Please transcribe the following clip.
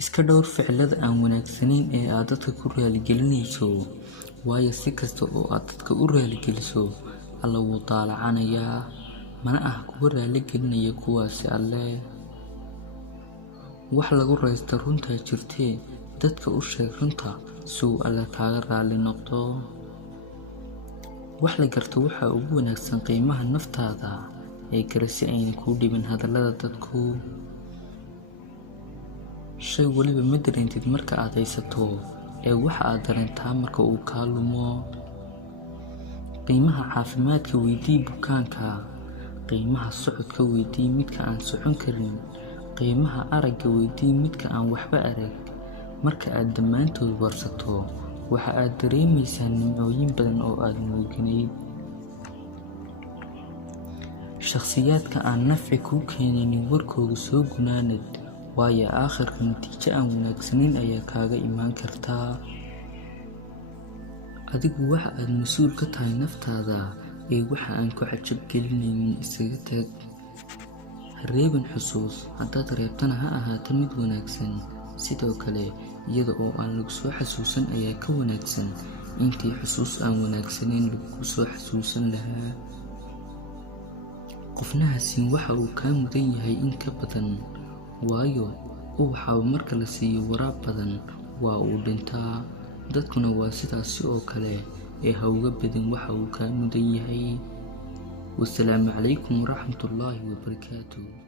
iska dhowr ficilada aan wanaagsaneyn ee aad dadka ku raaligelinayso, waayo si kasta oo aad dadka u raaligeliso, Alle wuu daalacanayaa, mana aha kuwa raaligelinaya kuwaasi Alle. wax lagu raysta runtaa jirtee, dadka u sheeg runta si uu Alle kaaga raali noqdo. wax la garto waxa ugu wanaagsan qiimaha naftaada ee kale si ayna kuu dhibin hadallada dadku. shay waliba ma dareentid marka aad haysato, ee waxa aad dareentaa marka uu kaa lumo. qiimaha caafimaadka weydii bukaanka, qiimaha socodka weydii midka aan socon karin, qiimaha aragga weydii midka aan waxba arag. marka aad dhammaantood warsato, waxa aad dareemaysaa nimcooyin badan oo aad muujinayd. shakhsiyaadka aan nafci kuu keenaynin warkooda soo gunaanad, waayo aakhirka natiijo aan wanaagsaneyn ayaa kaaga imaan kartaa. adigu waxa aad mas-uul ka tahay naftaada, ee waxa aan ku cajab gelinaynin isaga tag. hareebin xusuus, haddaad reebtana ha ahaato mid wanaagsan. sidoo kale, iyada oo aan lagu soo xasuusan ayaa ka wanaagsan intii xusuus aan wanaagsaneyn lagugu soo xasuusan lahaa. qofna hasiin waxa uu kaa mudan yahay in ka badan, waayo ubaxa marka la siiyo waraab badan waa uu dhintaa. dadkuna waa sidaasi oo kale, ee ha uga badin waxa uu kaa mudan yahay. wasalaamu calaykum waraxmatullaahi wabarakaatuh.